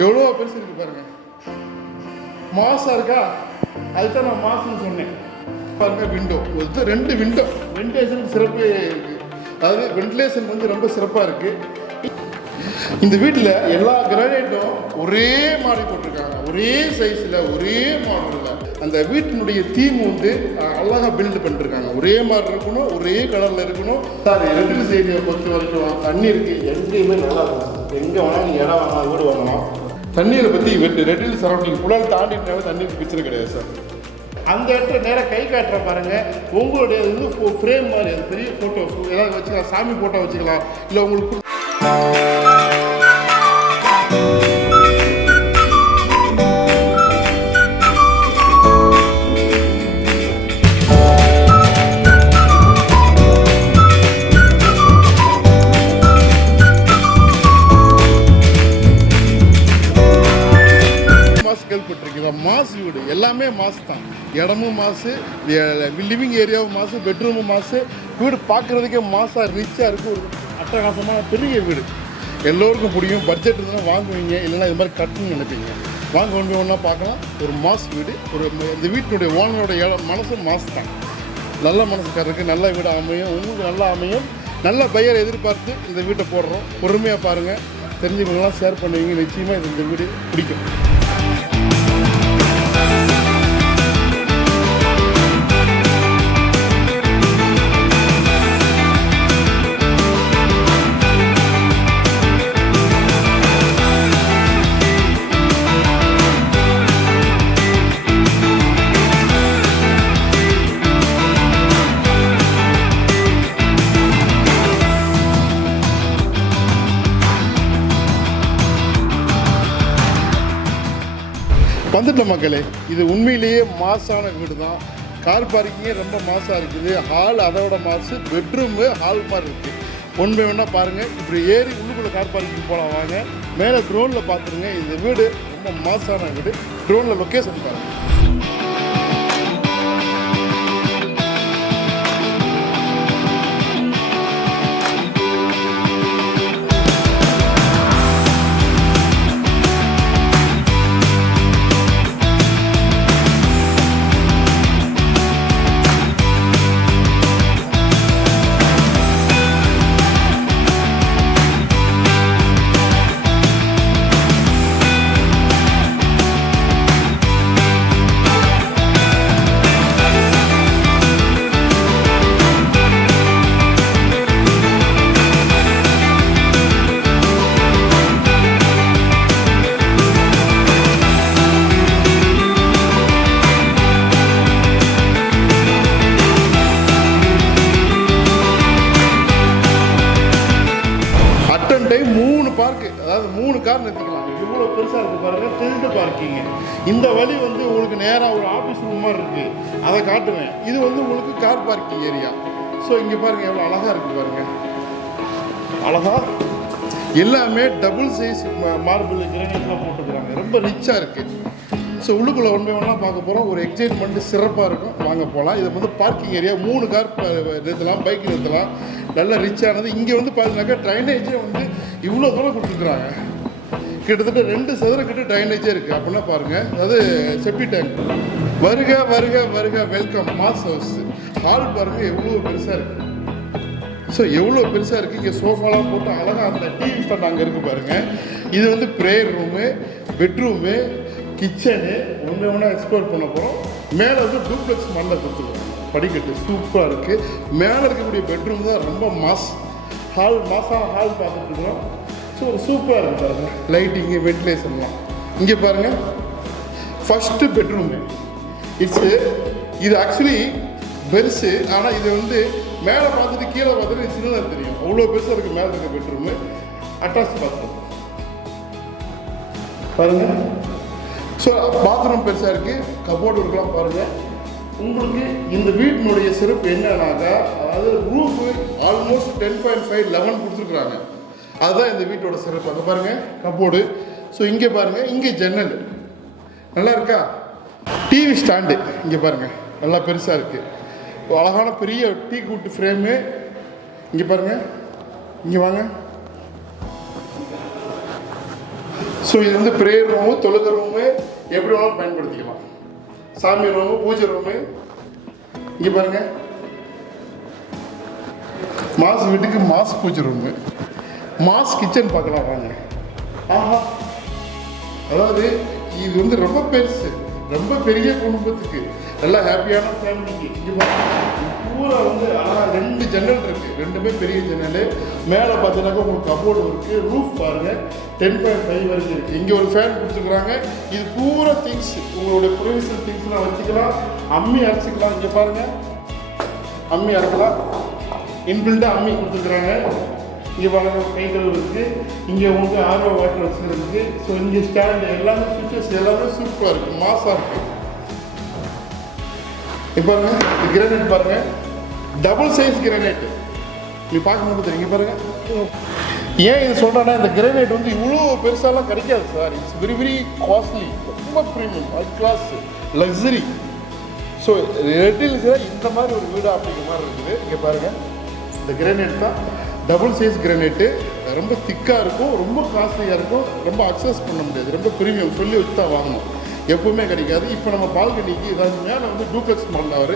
எவ்வளோ பெருசு இருக்கு பாருங்க. மாசா இருக்கா? அதுதான் நான் மாசம்னு சொன்னேன். பாருங்க விண்டோ இது ரெண்டு விண்டோ வெண்டிலேஷன் சிறப்பு இருக்கு. அதாவது வென்டிலேஷன் வந்து ரொம்ப சிறப்பாக இருக்கு. இந்த வீட்டில் எல்லா கிரானைட்டும் ஒரே மாடி போட்டிருக்காங்க. ஒரே சைஸில் ஒரே மாடலில் அந்த வீட்டினுடைய தீம் வந்து அழகாக அழகா பில்டு பண்ணிருக்காங்க. ஒரே மாதிரி இருக்கணும் ஒரே கலரில் இருக்கணும். சார் ரெண்டு சைடியை பொறுத்த வரைக்கும் தண்ணி இருக்குது எங்கேயுமே நல்லா இருக்கும். எங்கே வேணாலும் நீங்கள் இடம் வாங்கலாம் வீடு வாங்கலாம். தண்ணீரை பற்றி வெட்டு ரெட்டில் சரௌண்டிங் புழல் தாண்டிட்டாவே தண்ணீர் பிரச்சனை கிடையாது சார். அந்த இடத்துல நேராக கை காட்டுற பாருங்க. உங்களுடைய இது ஃப்ரேம் மாதிரி அது பெரிய ஃபோட்டோ ஏதாவது வச்சுக்கலாம் சாமி ஃபோட்டோ வச்சுக்கலாம். இல்லை உங்களுக்கு எல்லாமே மாசு தான். இடமும் மாசு லிவிங் ஏரியாவும் மாசு பெட்ரூமும் மாசு. வீடு பார்க்குறதுக்கே மாசாக ரிச்சாக இருக்கும் ஒரு அட்டகாசமான பெரிய வீடு. எல்லோருக்கும் பிடிக்கும். பட்ஜெட் இருந்தால் வாங்குவீங்க. இல்லைன்னா இது மாதிரி கட்டணும்னு நினைப்பீங்க. வாங்க ஒன்று ஒன்றா பார்க்கலாம். ஒரு மாஸ் வீடு. ஒரு இந்த வீட்டினுடைய ஓனரோட இடம் மனசும் மாசு தான். நல்ல மனசுக்காரருக்கு நல்ல வீடு அமையும். உங்களுக்கு நல்லா அமையும். நல்ல பையரை எதிர்பார்த்து இந்த வீட்டை போடுறோம். பொறுமையாக பாருங்கள் தெரிஞ்சவங்களாம் ஷேர் பண்ணுவீங்க. நிச்சயமாக இது இந்த வீடு பிடிக்கும். வந்துட்டோம் மக்களே இது உண்மையிலேயே மாசான வீடு தான் கார் பார்க்கிங்கே ரொம்ப மாசாக இருக்குது. ஹால் அதோட மாசு பெட்ரூமு ஹால் மாதிரி இருக்குது ஒன்று வேணா பாருங்கள் இப்படி ஏறி உள்ளுக்குள்ளே கார் பார்க்கிங் போகலாம் வாங்க. மேலே ட்ரோனில் பார்த்துருங்க இந்த வீடு ரொம்ப மாசான வீடு. ட்ரோனில் லொக்கேஷன் பாருங்கள் கார் நிறுத்திக்கலாம் இவ்வளோ பெருசாக இருக்குது பாருங்க திருட்டு பார்க்கிங்க இந்த வழி வந்து உங்களுக்கு நேராக ஒரு ஆஃபீஸ் ரூம் மாதிரி இருக்குது அதை காட்டுவேன் இது வந்து உங்களுக்கு கார் பார்க்கிங் ஏரியா ஸோ இங்கே பாருங்கள் எவ்வளோ அழகாக இருக்குது பாருங்கள் அழகாக எல்லாமே டபுள் சைஸ் மார்பிள் கிரானைட்லாம் போட்டுக்கிறாங்க ரொம்ப ரிச்சாக இருக்குது ஸோ உள்ளுக்குள்ளே ஒன் பை ஒன்றா பார்க்க போகிறோம் ஒரு எக்ஸைட்மெண்ட் சிறப்பாக இருக்கும். வாங்க போகலாம் இது வந்து பார்க்கிங் ஏரியா மூணு கார் நிறுத்தலாம். பைக் நிறுத்தலாம். நல்ல ரிச்சானது இங்கே வந்து பார்த்தீங்கன்னாக்கா ட்ரைனேஜே வந்து இவ்வளோ தூரம் கொடுத்துருக்குறாங்க. கிட்டத்தட்ட ரெண்டு சதுர கிட்ட ட்ரைனேஜே இருக்குது அப்படின்னா பாருங்கள் அதாவது செப்டி டேங்க் வருக வருக வருக வெல்கம் மாஸ் ஹவுஸ் ஹால் பாருங்கள் எவ்வளோ பெருசாக இருக்குது ஸோ எவ்வளோ பெருசாக இருக்குது இங்கே சோஃபாலாம் போட்டு அழகாக அந்த டிவி ஸ்டாண்ட் அங்கே இருக்குது பாருங்கள் இது வந்து ப்ரேயர் ரூமு பெட்ரூமு கிச்சனு ஒன்று ஒன்றா எக்ஸ்ப்ளோர் பண்ண போகிறோம் மேலே வந்து டூப்ளெக்ஸ் மண்ணில் கொடுத்துருவோம் படிக்கட்டு சூப்பராக இருக்குது மேலே இருக்கக்கூடிய பெட்ரூம் தான் ரொம்ப மாஸ் ஹால் மாசாக ஹால் பார்த்துட்டு ஸோ ஒரு சூப்பராக இருக்கும் பாருங்க. லைட்டிங்கு வென்டிலேஷன்லாம் இங்கே பாருங்கள் ஃபஸ்ட்டு பெட்ரூமு இட்ஸு இது ஆக்சுவலி பெருசு ஆனால் இது வந்து மேலே பார்த்துட்டு கீழே பார்த்துட்டு சின்னதாக தெரியும். அவ்வளோ பெருசாக இருக்குது மேலே இருக்க பெட்ரூமு அட்டாச் பாத்ரூம் பாருங்க. ஸோ பாத்ரூம் பெருசாக இருக்குது கபோர்டு இருக்கலாம் பாருங்கள் உங்களுக்கு இந்த வீட்டினுடைய சிறப்பு என்னன்னாக்கா அதாவது roof almost ten point five eleven கொடுத்துருக்குறாங்க. அதுதான் இந்த வீட்டோட சிறப்பு. அங்கே பாருங்கள் கப்போர்டு ஸோ இங்கே பாருங்கள் இங்கே ஜன்னல். நல்லா இருக்கா? டிவி ஸ்டாண்டு இங்கே பாருங்கள் நல்லா பெருசாக இருக்குது அழகான பெரிய டீ கூட்டு ஃப்ரேமு இங்கே பாருங்கள் இங்கே வாங்க. ஸோ இது வந்து ப்ரேயர் ரூமு தொழுக ரூமு எப்படி வேணாலும் பயன்படுத்திக்கலாம். சாமி ரூமு பூஜை ரூமு இங்கே பாருங்க. மாசு வீட்டுக்கு மாசு பூஜை ரூமு மாஸ் கிச்சன் பார்க்கலாம் வாங்க. ஆஹா. அதாவது இது வந்து ரொம்ப பெருசு. ரொம்ப பெரிய குடும்பத்துக்கு. நல்லா ஹாப்பியான ஃபேமிலிக்கு இது பூரா வந்து ஆனால் ரெண்டு ஜன்னல் இருக்கு. ரெண்டுமே பெரிய ஜன்னல். மேலே பார்த்தீங்கன்னாக்கா உங்களுக்கு கபோர்டு இருக்கு. ரூஃப் பாருங்க. டென் பாயிண்ட் ஃபைவ் வரைக்கும் இருக்கு. இங்கே ஒரு ஃபேன் கொடுத்துருக்குறாங்க. இது பூரா திங்ஸ் உங்களுடைய ப்ரொவிஷனல் திங்ஸ்லாம் வச்சுக்கலாம். அம்மி அரைச்சிக்கலாம். இங்கே பாருங்க. அம்மி அரைக்கலாம். இன்பில்டாக அம்மி கொடுத்துருக்குறாங்க. இங்கே பாருங்க கைகள் இருக்குது இங்கே வந்து ஆர்வ வாட்டர் இருக்குது ஸோ இங்கே ஸ்டாண்டு எல்லாமே சுவிச்சஸ் எல்லாமே சூப்பராக இருக்குது மாசாக இருக்குது இப்போ கிரானைட் பாருங்கள் டபுள் சைஸ் கிரானைட் நீ பார்க்கும்போது தெரியும். பாருங்கள் ஏன் இது சொல்கிறேன்னா இந்த கிரானைட் வந்து இவ்வளோ பெருசாலாம் கிடைக்காது sir it's very very costly ரொம்ப premium high class luxury so ரெட்டில்ஸில் இந்த மாதிரி ஒரு வீடு அப்படிங்கிற மாதிரி இருக்குது. இங்கே பாருங்கள் இந்த கிரானைட் தான். டபுள் சைஸ் கிரானைட்டு ரொம்ப திக்காக இருக்கும் ரொம்ப காஸ்ட்லியாக இருக்கும் ரொம்ப அக்சஸ் பண்ண முடியாது. ரொம்ப ப்ரீமியம் சொல்லி வச்சு தான் வாங்கணும். எப்பவுமே கிடைக்காது. இப்போ நம்ம பால்கனிக்கு ஏதாவது மேலே வந்து டூப்ளெக்ஸ் மாண்டவர்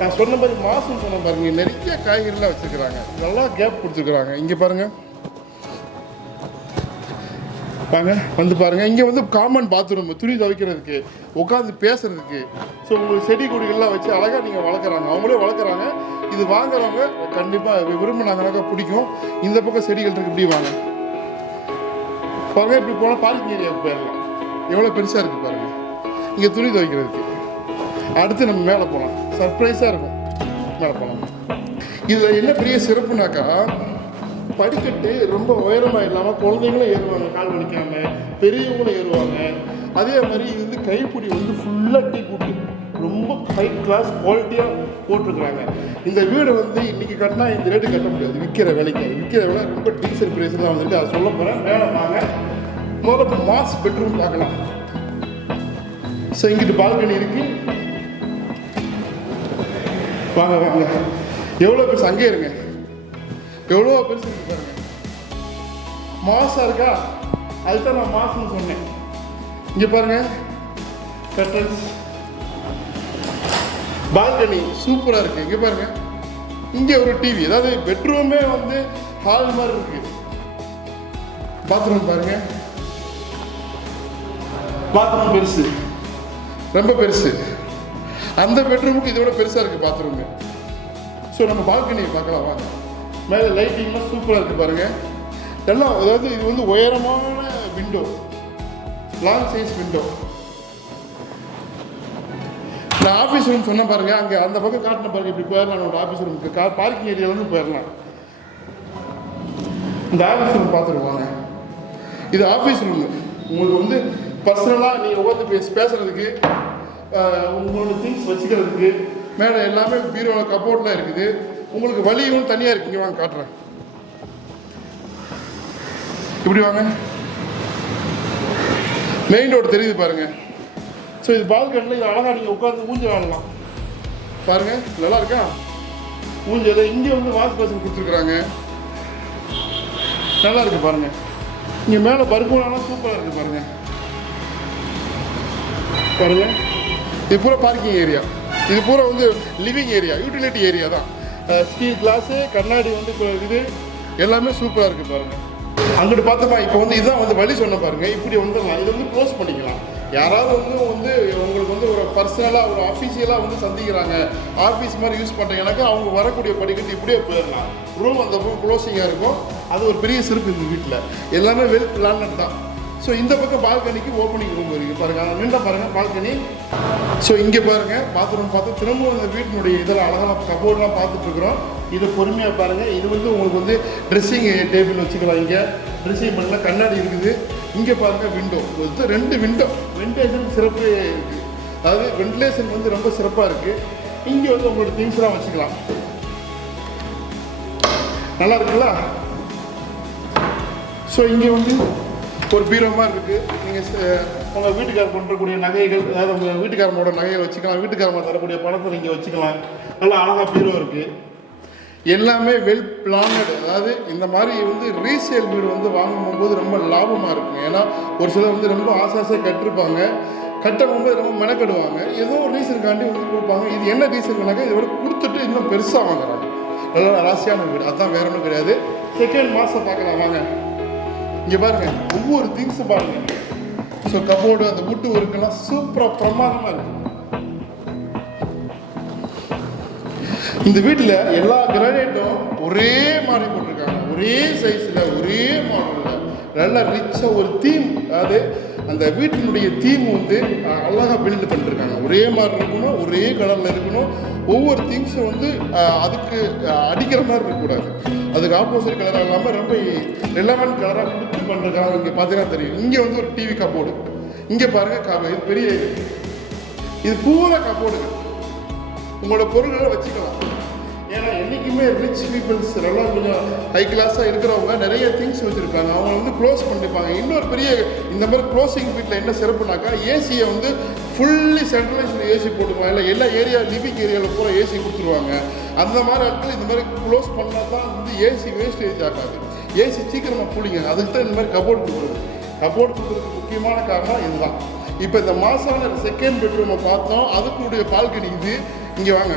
நான் சொன்ன மாதிரி மாதம் சொன்ன பாருங்க நிறைய காய்கறிலாம் வச்சுருக்குறாங்க. நல்லா கேப் கொடுத்துருக்குறாங்க இங்கே பாருங்கள் வாங்க வந்து பாருங்க. இங்கே வந்து காமன் பாத்ரூம் துணி துவைக்கிறதுக்கு உட்காந்து பேசுறதுக்கு. ஸோ உங்களுக்கு செடி கொடிகள்லாம் வச்சு அழகாக நீங்கள் வளர்க்குறாங்க. அவங்களே வளர்க்குறாங்க. இது வாங்குறவங்க கண்டிப்பாக விரும்பினாங்கனாக்கா பிடிக்கும். இந்த பக்கம் செடிகள் இருக்கு இப்படி வாங்க. பாருங்க இப்படி போனால் பார்க்கிங் ஏரியாவுக்கு போயிடலாம் எவ்வளோ பெருசாக இருக்குது பாருங்க. இங்கே துணி துவைக்கிறதுக்கு. அடுத்து நம்ம மேலே போகலாம் சர்ப்ரைஸாக இருக்கும். மேலே போகலாம் இதில் என்ன பெரிய சிறப்புனாக்கா படிக்கட்டு ரொம்ப உயரமாக இல்லாமல் குழந்தைங்களும் ஏறுவாங்க கால் வலிக்காமல் பெரியவங்களும் ஏறுவாங்க. அதே மாதிரி இது வந்து கைப்பிடி வந்து ஃபுல்லாக டீ கூட்டு ரொம்ப ஹை கிளாஸ் குவாலிட்டியாக போட்டிருக்கிறாங்க. இந்த வீடு வந்து இன்னைக்கு கட்டினா இந்த ரேட்டு கட்ட முடியாது. விற்கிற விலைக்கு. விற்கிற விலை ரொம்ப டீசல் பிரைஸ் தான் வந்துட்டு அதை சொல்ல போகிறேன் வேலை வாங்க. முதல்ல மாஸ் பெட்ரூம் பார்க்கலாம். ஸோ இங்கிட்டு பால்கனி இருக்கு. வாங்க வாங்க. எவ்வளோ பெருசு அங்கே இருங்க. எவ்வளோ பெருசு இருக்கு பாருங்க மாசா இருக்கா? அதுதான் நான் மாசம்னு சொன்னேன். இங்கே பாருங்க. கட்டன்ஸ் பால்கனி சூப்பராக இருக்கு. இங்கே பாருங்க. இங்கே ஒரு டிவி அதாவது பெட்ரூமே வந்து ஹால் மாதிரி இருக்கு. பாத்ரூம் பாருங்க. பாத்ரூம் பெருசு. ரொம்ப பெருசு. அந்த பெட்ரூமுக்கு இதோட பெருசாக இருக்குது பாத்ரூமு ஸோ நம்ம பால்கனியை பார்க்கலாம். வாங்க. மேலே லைட்டிங்லாம் சூப்பராக இருக்குது பாருங்கள் எல்லாம் அதாவது இது வந்து உயரமான விண்டோ லாங் சைஸ் விண்டோ நான் ஆஃபீஸ் ரூம் சொன்ன பாருங்க அங்கே அந்த பக்கம் காட்டின பாருங்க இப்படி போயிடலாம் என்னோட ஆஃபீஸ் ரூமுக்கு கார் பார்க்கிங் ஏரியாவிலேருந்து போயிடலாம். இந்த ஆஃபீஸ் ரூம் பார்த்துருவாங்க இது ஆஃபீஸ் ரூமு உங்களுக்கு வந்து பர்சனலாக நீங்கள் உட்காந்து பேச பேசுகிறதுக்கு உங்களோட திங்ஸ் வச்சுக்கிறதுக்கு மேலே எல்லாமே பீரோவில் கப்போர்ட்லாம் இருக்குது. உங்களுக்கு வழியும் தனியாக இருக்குங்க வாங்க காட்டுறேன். இப்படி வாங்க. மெயின் ரோடு தெரியுது பாருங்க. ஸோ இது பால்கனியில் இது அழகாக நீங்கள் உட்காந்து ஊஞ்சல் ஆடலாம் பாருங்க நல்லா இருக்கா? ஊஞ்சல் இங்கே வந்து வாஷ் பேசன் கொடுத்துருக்குறாங்க. நல்லா இருக்கு பாருங்க. இங்கே மேலே பருப்புனாலும் சூப்பராக இருக்கு பாருங்க. பாருங்க. இது பூரா பார்க்கிங் ஏரியா இது பூரா வந்து லிவிங் ஏரியா யூட்டிலிட்டி ஏரியா தான். ஸ்டீல் கிளாஸு கண்ணாடி வந்து இப்போ இது எல்லாமே சூப்பராக இருக்குது பாருங்க. அங்கிட்டு பார்த்தோமா இப்போ வந்து இதுதான் வந்து வழி சொன்ன பாருங்க. இப்படி வந்துடலாம் இது வந்து க்ளோஸ் பண்ணிக்கலாம். யாராவது வந்து வந்து உங்களுக்கு வந்து ஒரு பர்சனலாக ஒரு ஆஃபீஷியலாக வந்து சந்திக்கிறாங்க. ஆஃபீஸ் மாதிரி யூஸ் பண்ணுறீங்கனாக்கா அவங்க வரக்கூடிய படிக்கட்டு இப்படியே போயிடலாம். ரூம் அந்த ரூம் க்ளோசிங்காக இருக்கும். அது ஒரு பெரிய சிறப்பு இந்த வீட்டில் எல்லாமே வெல் பிளான் தான். ஸோ இந்த பக்கம் பால்கனிக்கு ஓப்பனிங் ரூம் இருக்கு. பாருங்க அங்க நின்ற பாருங்க பால்கனி. ஸோ இங்கே பாருங்க பாத்ரூம் பார்த்து திரும்பவும் அந்த வீட்டினுடைய இதில் அழகாக கபோர்டெலாம் பார்த்துட்டு இருக்கிறோம். இது பொறுமையாக பாருங்கள் இது வந்து உங்களுக்கு வந்து ட்ரெஸ்ஸிங் டேபிள் வச்சுக்கலாம் இங்கே. ட்ரெஸ்ஸிங் பண்ணலாம் கண்ணாடி இருக்குது. இங்கே பாருங்க விண்டோ இது ரெண்டு விண்டோ வென்டிலேஷன் சிறப்பு இருக்குது அதாவது வென்டிலேஷன் வந்து ரொம்ப சிறப்பாக இருக்குது இங்கே வந்து உங்களோட திங்ஸ்லாம் வச்சுக்கலாம். நல்லா இருக்குல்ல? ஸோ இங்கே வந்து ஒரு பீரோ மாதிரி இருக்குது நீங்கள் உங்கள் வீட்டுக்காரர் பண்ணுறக்கூடிய நகைகள் அதாவது உங்கள் வீட்டுக்காரனோட நகையை வச்சுக்கலாம். வீட்டுக்காரமாக தரக்கூடிய பணத்தை நீங்கள் வச்சுக்கலாம். நல்லா அழகாக பீரோ இருக்குது எல்லாமே வெல் பிளானடு அதாவது இந்த மாதிரி வந்து ரீசேல் வீடு வந்து வாங்கும்போது ரொம்ப லாபமாக இருக்கும் ஏன்னா ஒரு சிலர் வந்து ரொம்ப ஆசை கட்டிருப்பாங்க. கட்டும்போது ரொம்ப மெனக்கெடுவாங்க. ஏதோ ஒரு ரீசனுக்காண்டி வந்து கொடுப்பாங்க. இது என்ன ரீசனுக்காக இதை விட கொடுத்துட்டு இன்னும் பெருசாக வாங்குறாங்க. நல்ல ராசியான வீடு. அதுதான் வேற ஒன்றும் கிடையாது. செகண்ட் மாதம் பார்க்கலாம். வாங்க. இங்கே பாருங்க ஒவ்வொரு திங்ஸும் பாருங்க. ஸோ கபோர்டு அந்த வுட்டு ஒர்க்கெல்லாம் சூப்பராக பிரமாதமாக இருக்கு. இந்த வீட்டில் எல்லா கிரானைட்டும் ஒரே மாதிரி போட்டிருக்காங்க. ஒரே சைஸில் ஒரே மாடலில் நல்ல ரிச்சாக ஒரு தீம் அதாவது அந்த வீட்டினுடைய தீம் வந்து அழகாக அழகா பில்டு பண்ணிருக்காங்க. ஒரே மாதிரி இருக்கும். ஒரே கலரில் இருக்கணும். ஒவ்வொரு திங்ஸும் வந்து அதுக்கு அடிக்கிற மாதிரி இருக்கக்கூடாது அதுக்கு ஆப்போசிட் கலராக இல்லாமல் ரொம்ப ரிலவெண்ட் கலராக கொடுத்து பண்ணுறதுக்காக இங்கே பார்த்தீங்கன்னா தெரியும். இங்கே வந்து ஒரு டிவி கப்போர்டு இங்கே பாருங்கள் கா இது பெரிய இது. இது பூரா கப்போர்டுங்க உங்களோட பொருள்களை வச்சுக்கலாம். ஏன்னா என்றைக்குமே ரிச் பீப்புள்ஸ் நல்லா கொஞ்சம் ஹை கிளாஸாக இருக்கிறவங்க நிறைய திங்ஸ் வச்சுருக்காங்க. அவங்க வந்து க்ளோஸ் பண்ணிப்பாங்க. இன்னொரு பெரிய இந்த மாதிரி க்ளோசிங் வீட்டில் என்ன சிறப்புனாக்கா ஏசியை வந்து ஃபுல்லி சென்ட்ரலைஸ்டு ஏசி போட்டுக்கலாம் இல்லை எல்லா ஏரியா லிவிங் ஏரியாவில் பூரா ஏசி கொடுத்துருவாங்க. அந்த மாதிரி ஆட்கள் இந்த மாதிரி க்ளோஸ் பண்ணால் தான் வந்து ஏசி வேஸ்டேஜ் ஆகாது. ஏசி சீக்கிரமாக கூலிங்க. அதுக்கு தான் இந்த மாதிரி கபோர்ட் கொடுக்குறது கபோர்ட் கொடுக்குறதுக்கு முக்கியமான காரணம் இதுதான். இப்போ இந்த மாசான செகண்ட் பெட்ரூமை பார்த்தோம். அதுக்குடைய பால்கனி இது. இங்கே வாங்க.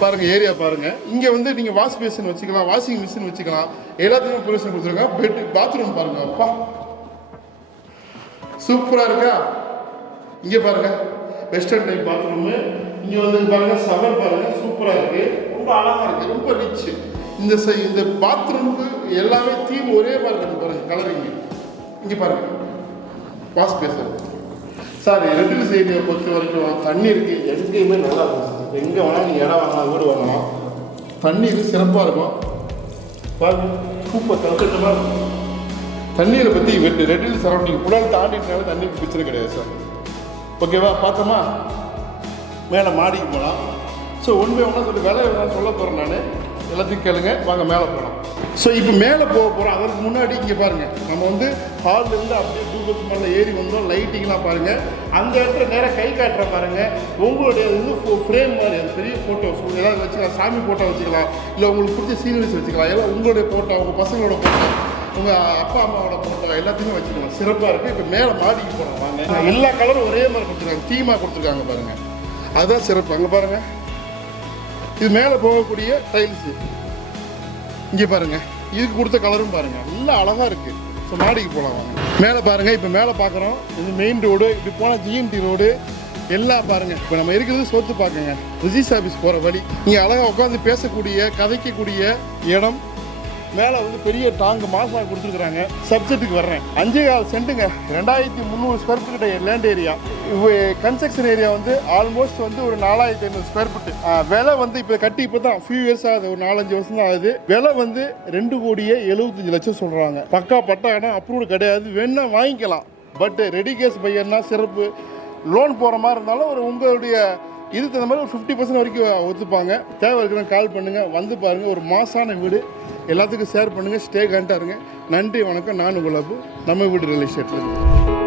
பாருங்க ஏரியா பாருங்க. இங்க வந்து நீங்க வாஷ் பேசின் வச்சுக்கலாம் வாஷிங் மிஷின் வச்சுக்கலாம். எல்லாத்துக்கும் பெருசு கொடுத்துருங்க. பெட் பாத்ரூம் பாருங்க. அப்பா. சூப்பரா இருக்கா? இங்க பாருங்க. வெஸ்டர்ன் டைப் பாத்ரூம் இங்க வந்து பாருங்க சவர் பாருங்க. சூப்பரா இருக்கு. ரொம்ப அழகா இருக்கு. ரொம்ப ரிச் இந்த சை- இந்த பாத்ரூமுக்கு எல்லாமே தீம் ஒரே மாதிரி இருக்கு பாருங்க கலரிங் இங்க பாருங்க. வாஷ் பேசன் சார் ரெண்டு ஏரியா பொறுத்த வரைக்கும் தண்ணி இருக்கு. எங்கேயுமே நல்லா இருக்கும் எங்கே வேணாலும் நீங்கள் இடம் வாங்கலாம் வீடு வாங்கலாம். தண்ணீர் சிறப்பாக இருக்கும். பாருங்க சூப்பர் கல்கட்டமாக இருக்கும். தண்ணீரை பற்றி வெட்டு ரெட்டில் சரௌண்டிங் புடால் தாண்டினால தண்ணீர் பிரச்சனை கிடையாது சார். ஓகேவா பார்த்தோமா? மேலே மாடிக்கு போகலாம். ஸோ உண்மை ஒன்றா சொல்லி வேலை வேணாம் சொல்ல போகிறேன் நான். எல்லாத்தையும் கேளுங்க. வாங்க மேலே போகலாம். ஸோ இப்போ மேலே போக போகிறோம் அதற்கு முன்னாடி இங்கே பாருங்கள் நம்ம வந்து ஹால்லேருந்து அப்படியே தூக்கத்து மேலே ஏறி வந்தோம் லைட்டிங்லாம் பாருங்கள் அந்த இடத்துல நேராக கை காட்டுற பாருங்கள் உங்களுடைய இது ஃப்ரேம் மாதிரி அது பெரிய ஃபோட்டோஸ் ஏதாவது வச்சுக்கலாம் சாமி ஃபோட்டோ வச்சுக்கலாம் இல்லை உங்களுக்கு பிடிச்ச சீனரிஸ் வச்சுக்கலாம். எல்லாம் உங்களுடைய ஃபோட்டோ உங்கள் பசங்களோட ஃபோட்டோ உங்கள் அப்பா அம்மாவோட ஃபோட்டோ எல்லாத்தையுமே வச்சுக்கலாம். சிறப்பாக இருக்குது இப்போ மேலே மாடிக்கு போகிறோம் வாங்க. எல்லா கலரும் ஒரே மாதிரி கொடுத்துருக்காங்க. தீமாக கொடுத்துருக்காங்க பாருங்கள் அதுதான் சிறப்பு. அங்கே பாருங்கள் இது மேலே போகக்கூடிய டைல்ஸு இங்கே பாருங்க. இதுக்கு கொடுத்த கலரும் பாருங்க. நல்லா அழகாக இருக்கு. ஸோ மாடிக்கு போகலாம் வாங்க. மேலே பாருங்கள் இப்போ மேலே பார்க்குறோம். இது மெயின் ரோடு இப்படி போனால் ஜிஎன்டி ரோடு எல்லாம் பாருங்க. இப்போ நம்ம இருக்கிறது சோத்து பார்க்குங்க ரிஜிஸ் ஆஃபீஸ் போகிற வழி. இங்கே அழகாக உட்காந்து பேசக்கூடிய கதைக்கக்கூடிய இடம் மேலே வந்து பெரிய டாங்கு மாசமாக கொடுத்துருக்குறாங்க. சப்ஜெக்ட்டுக்கு வர்றேன். அஞ்சே கால் சென்ட்டுங்க. ரெண்டாயிரத்தி முந்நூறு square feet land area construction area வந்து ஆல்மோஸ்ட் வந்து ஒரு நாலாயிரத்தி ஐநூறு ஸ்கொயர் ஃபீட் விலை வந்து இப்போ கட்டி இப்போ தான் ஃபியூ இயர்ஸ் ஆகுது. ஒரு நாலஞ்சு வருஷம் தான் ஆகுது. விலை வந்து ரெண்டு கோடியே எழுபத்தஞ்சு லட்சம் சொல்கிறாங்க பக்கா பட்டா இடம் அப்ரூவ்டு கிடையாது. வேணா வாங்கிக்கலாம். பட் ரெடி கேஸ் பையன்னா சிறப்பு. லோன் போகிற மாதிரி இருந்தாலும் ஒரு உங்களுடைய இதுக்கு தகுந்த மாதிரி ஒரு ஃபிஃப்டி பர்சன்ட் வரைக்கும் ஒத்துப்பாங்க. தேவை இருக்கிறவங்க கால் பண்ணுங்கள் வந்து பாருங்கள் ஒரு மாசான வீடு. எல்லாத்துக்கும் ஷேர் பண்ணுங்கள் ஸ்டே கண்டாருங்க நன்றி வணக்கம். நான் உங்கள் நம்ம வீடு ரியல் எஸ்டேட்லேருந்து